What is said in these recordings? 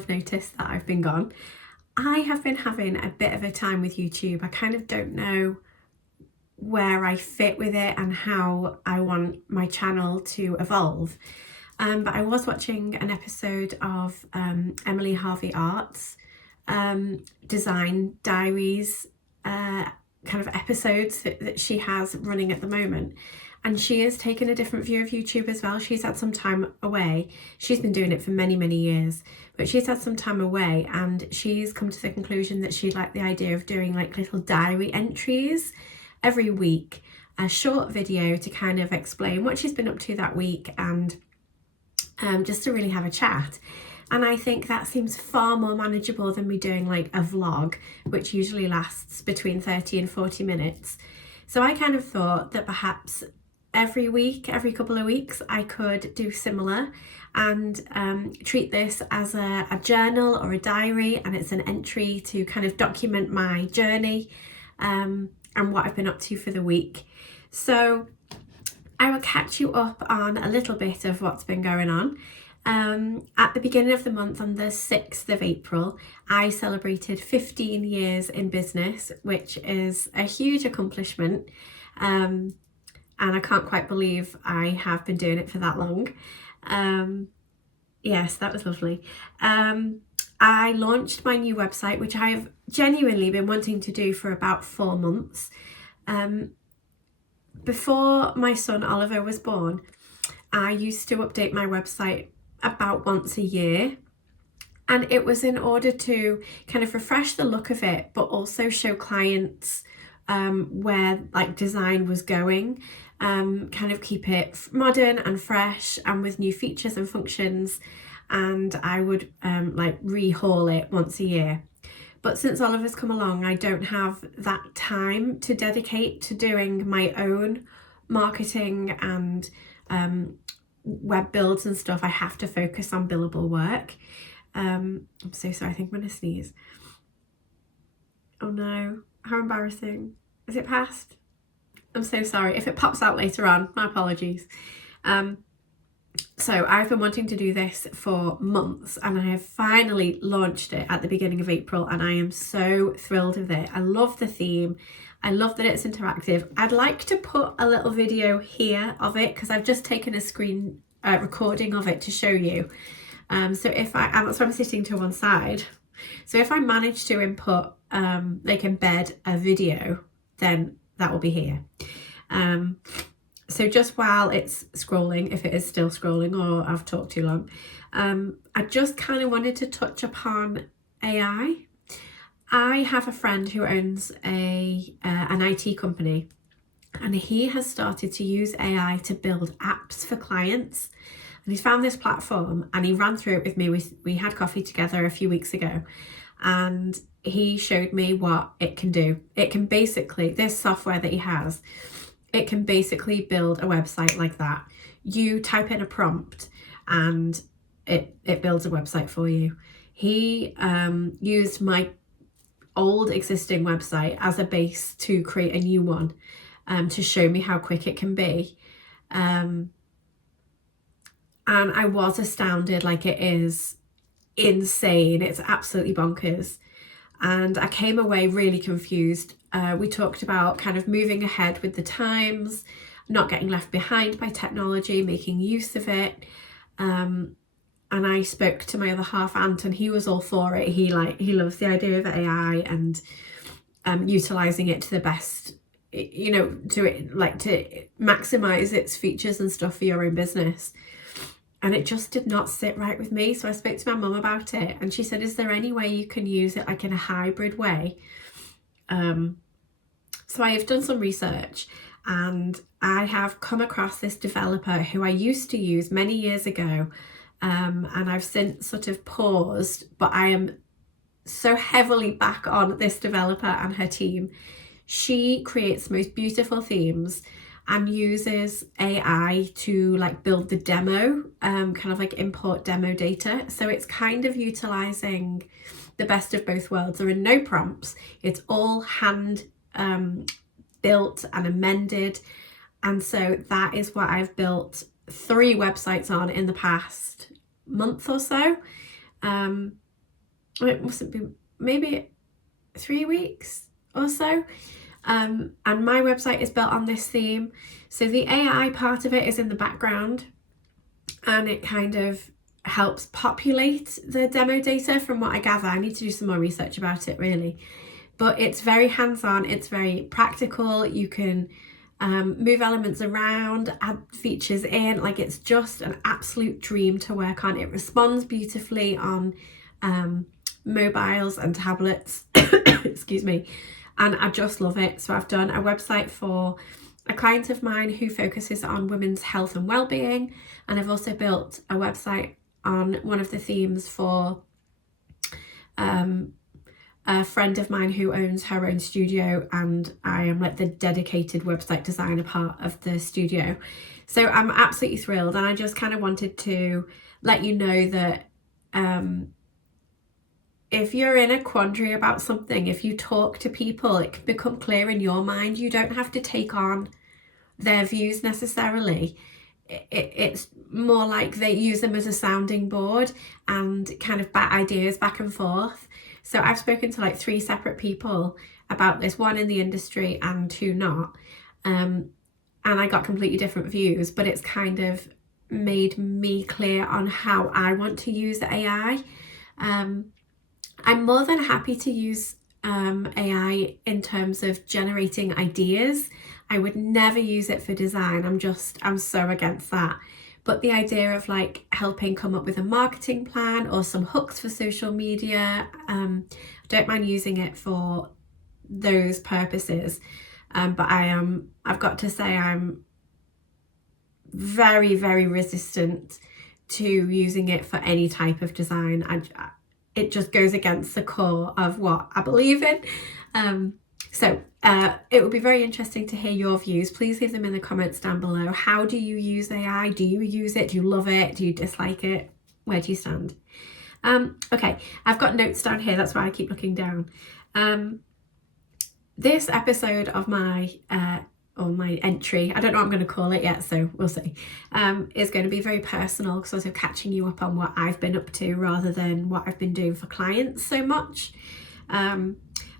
have noticed that I've been gone. I have been having a bit of a time with YouTube. I kind of don't know where I fit with it and how I want my channel to evolve. But I was watching an episode of Emily Harvey Art's design diaries kind of episodes that she has running at the moment. And she has taken a different view of YouTube as well. She's had some time away. She's been doing it for many, many years, but she's had some time away and she's come to the conclusion that she liked the idea of doing like little diary entries every week, a short video to kind of explain what she's been up to that week and just to really have a chat. And I think that seems far more manageable than me doing like a vlog, which usually lasts between 30 and 40 minutes. So I kind of thought that perhaps every week, every couple of weeks, I could do similar and treat this as a journal or a diary, and it's an entry to kind of document my journey and what I've been up to for the week. So I will catch you up on a little bit of what's been going on. At the beginning of the month, on the 6th of April, I celebrated 15 years in business, which is a huge accomplishment. And I can't quite believe I have been doing it for that long. Yes, that was lovely. I launched my new website, which I have genuinely been wanting to do for about 4 months. Before my son Oliver was born, I used to update my website about once a year. And it was in order to kind of refresh the look of it, but also show clients where like design was going, kind of keep it modern and fresh and with new features and functions. And I would like rehaul it once a year. But since Oliver's come along, I don't have that time to dedicate to doing my own marketing and web builds and stuff. I have to focus on billable work. I'm so sorry, I think I'm gonna sneeze. Oh no, how embarrassing. Is it past? I'm so sorry. If it pops out later on, my apologies. So I've been wanting to do this for months and I have finally launched it at the beginning of April and I am so thrilled with it. I love the theme. I love that it's interactive. I'd like to put a little video here of it because I've just taken a screen recording of it to show you. So if I'm sitting to one side. So if I manage to input, like embed a video, then that will be here. So just while it's scrolling, if it is still scrolling or I've talked too long, I just kind of wanted to touch upon AI. I have a friend who owns an IT company and he has started to use AI to build apps for clients. And he's found this platform and he ran through it with me. We had coffee together a few weeks ago and he showed me what it can do. It can basically, this software that he has, it can basically build a website like that. You type in a prompt and it builds a website for you. He used my old existing website as a base to create a new one to show me how quick it can be. And I was astounded, like it is insane. It's absolutely bonkers. And I came away really confused. We talked about kind of moving ahead with the times, not getting left behind by technology, making use of it. And I spoke to my other half, Ant, and he was all for it. He loves the idea of AI and utilizing it to the best, you know, to maximize its features and stuff for your own business. And it just did not sit right with me. So I spoke to my mum about it and she said, is there any way you can use it like in a hybrid way? So I have done some research and I have come across this developer who I used to use many years ago. And I've since sort of paused, but I am so heavily back on this developer and her team. She creates the most beautiful themes and uses AI to like build the demo, kind of like import demo data. So it's kind of utilizing the best of both worlds. There are no prompts. It's all hand built and amended. And so that is what I've built 3 websites on in the past month or so. it mustn't be, maybe 3 weeks or so. And my website is built on this theme. So the AI part of it is in the background, and it kind of helps populate the demo data from what I gather. I need to do some more research about it really. But it's very hands-on, it's very practical. You can move elements around, add features in, like it's just an absolute dream to work on. It responds beautifully on mobiles and tablets, excuse me, and I just love it. So I've done a website for a client of mine who focuses on women's health and well-being, and I've also built a website on one of the themes for a friend of mine who owns her own studio, and I am like the dedicated website designer part of the studio. So I'm absolutely thrilled, and I just kind of wanted to let you know that if you're in a quandary about something, if you talk to people, it can become clear in your mind. You don't have to take on their views necessarily. It's more like they use them as a sounding board and kind of bat ideas back and forth. So I've spoken to like 3 separate people about this, 1 in the industry and 2 not. And I got completely different views, but it's kind of made me clear on how I want to use AI. I'm more than happy to use AI in terms of generating ideas. I would never use it for design. I'm so against that. But the idea of like helping come up with a marketing plan or some hooks for social media, don't mind using it for those purposes. But I've got to say I'm very, very resistant to using it for any type of design. It just goes against the core of what I believe in. So it would be very interesting to hear your views. Please leave them in the comments down below. How do you use AI? Do you use it? Do you love it? Do you dislike it? Where do you stand? Okay, I've got notes down here. That's why I keep looking down. This episode of my entry, I don't know what I'm going to call it yet, so we'll see, is going to be very personal, sort of catching you up on what I've been up to rather than what I've been doing for clients so much.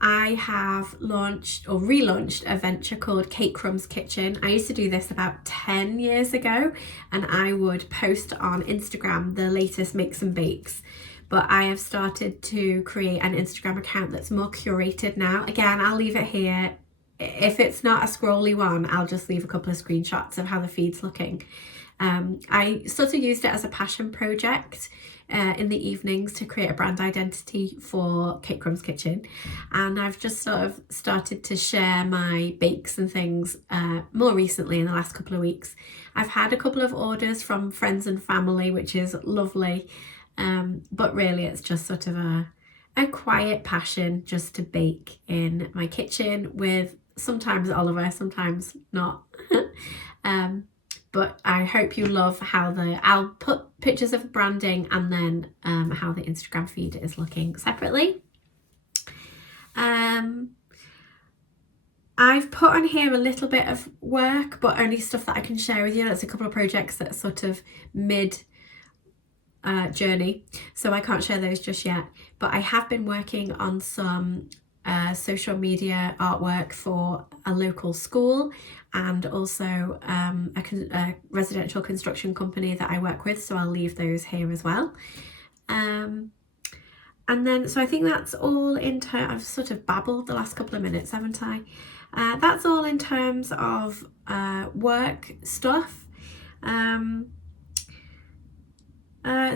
I have launched or relaunched a venture called Crumbs Kitchen. I used to do this about 10 years ago, and I would post on Instagram the latest makes and bakes. But I have started to create an Instagram account that's more curated now. Again, I'll leave it here. If it's not a scrolly one, I'll just leave a couple of screenshots of how the feed's looking. I sort of used it as a passion project in the evenings to create a brand identity for Crumbs Kitchen, and I've just sort of started to share my bakes and things more recently in the last couple of weeks. I've had a couple of orders from friends and family, which is lovely, but really it's just sort of a quiet passion just to bake in my kitchen with sometimes Oliver, sometimes not. But I hope you love how I'll put pictures of branding and then how the Instagram feed is looking separately. I've put on here a little bit of work, but only stuff that I can share with you. There's a couple of projects that are sort of mid journey, so I can't share those just yet. But I have been working on some social media artwork for a local school, and also a residential construction company that I work with, so I'll leave those here as well. And then, so I think that's all in terms, I've sort of babbled the last couple of minutes, haven't I? That's all in terms of work stuff.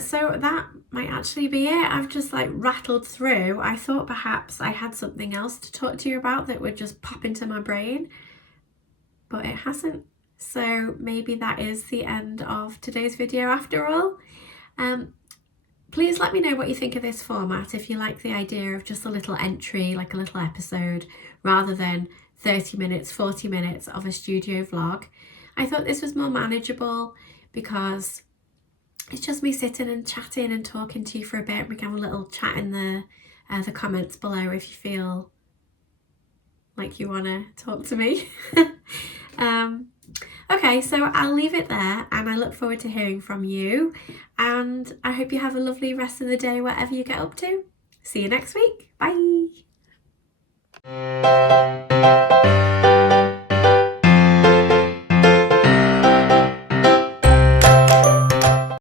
So that might actually be it. I've just like rattled through. I thought perhaps I had something else to talk to you about that would just pop into my brain, but it hasn't. So maybe that is the end of today's video after all. Please let me know what you think of this format, if you like the idea of just a little entry, like a little episode, rather than 30 minutes, 40 minutes of a studio vlog. I thought this was more manageable because it's just me sitting and chatting and talking to you for a bit. We can have a little chat in the comments below if you feel like you want to talk to me. Okay, so I'll leave it there, and I look forward to hearing from you, and I hope you have a lovely rest of the day whatever you get up to. See you next week. Bye.